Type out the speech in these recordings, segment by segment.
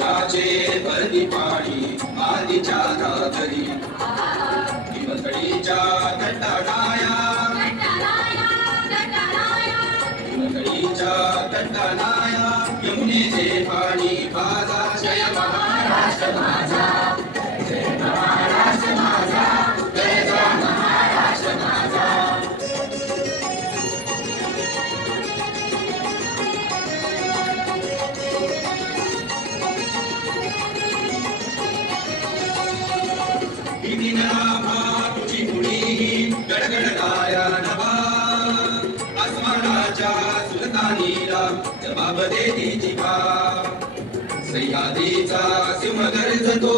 कमळाचे परती पाणी आधीच्या रात्री हिमकडीच्या तटानाया हिमकडीच्या तटानाया यमुनेचे पाणी माझा जय महाराष्ट्र माझा जय महाराष्ट्र माझा जय जय महाराष्ट्र माझा तुझी मुळी गडगडणाऱ्या नभा आसमानाच्या सुलतानीला जबाब देती जिभा सह्याद्रीचा सिंह गर्जतो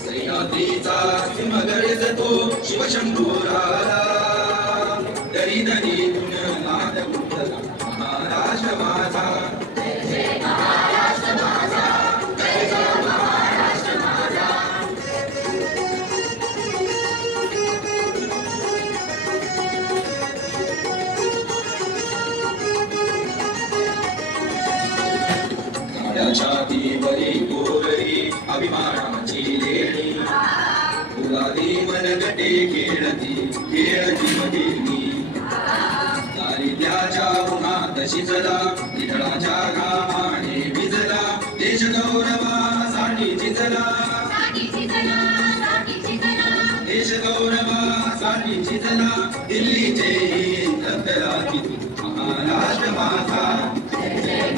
सह्याद्रीचा सिंह गर्जतो शिवशंभूराला दरी दरीतून नाद उठला महाराष्ट्र माझा जय जय महाराष्ट्र माझा जय जय महाराष्ट्र माझा छातीवरी गोररी अभिमानाची लेणी फुलादी मनगटे खेळती खेळती मगिनी दारिद्र्याच्या उन्हात शिजला विठळाच्या घामाने भिजला देश गौरवासाठी झिजला देश गौरवासाठी झिजला दिल्लीचे रक्तला किती महाराष्ट्र माझा जय जय